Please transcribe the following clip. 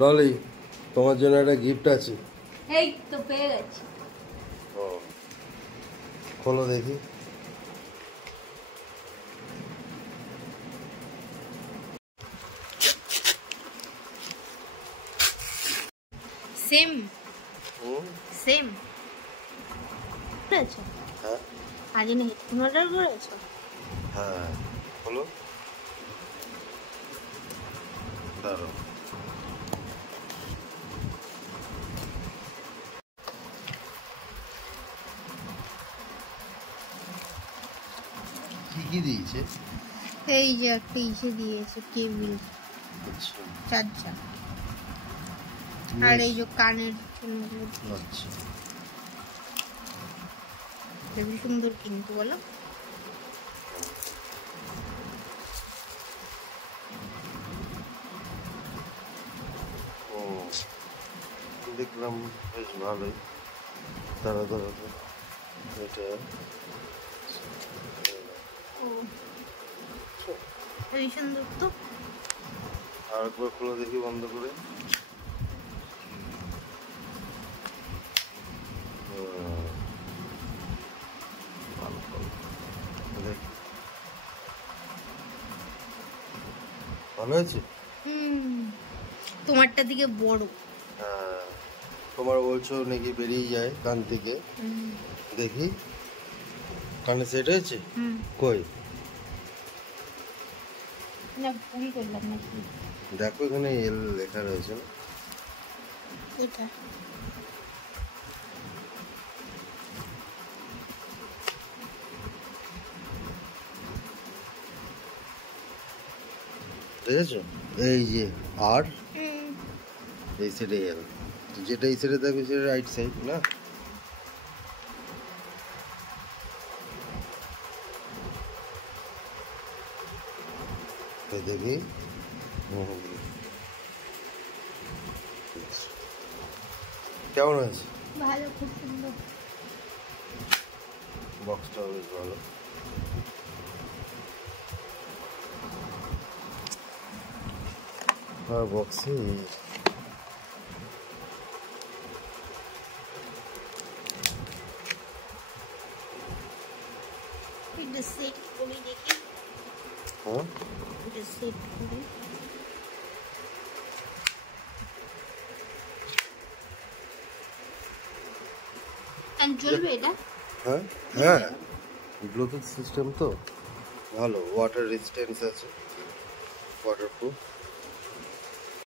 ডলি, তোমার জন্য একটা গিফট আছে। এই তো পেয়ে গেছি। ও, খোলো দেখি। সেম সেম করেছো? হ্যাঁ আজ না হেডফোন অর্ডার করেছো? হ্যাঁ, খোলো। দাঁড়ো, কি কি দিয়েছে? এই যে একটা ইসে দিয়েছে, কেবিল, আচ্ছা চার্জার, আর এই যে কানের জন্য। আচ্ছা, খুবই সুন্দর কিন্তু, বলো। ও দেখলাম বেশ ভালোই। দাঁড়া দাঁড়া দাঁড়া, এটা ও খুবই সুন্দর তো। আর একবার খোলো দেখি বন্ধ করে। ভালো আছে। তোমারটা দিকে বড়। হ্যাঁ, তোমার বলছো নাকি বেরিয়ে যায় কান থেকে। দেখি কানে সেট হয়েছে। কই না, ভুল করলাম নাকি? দেখো এখানে এল লেখা রয়েছে না? কোথায়? দেখেছো? এই যে আর এই সাইডে এল, যেটা এই সাইডে থাকবে সেটা রাইট সাইড না? দেখি কেমন হয়েছে? ভালো, খুব সুন্দর। বক্সটাও বেশ ভালো। আর বক্সে এটা সেট করি দেখি। হ্যাঁ, এটা সেট করি। চলবে এটা? হ্যাঁ হ্যাঁ, ব্লুটুথ সিস্টেম তো ভালো, ওয়াটার রেজিস্ট্যান্স আছে, ওয়াটারপ্রুফ।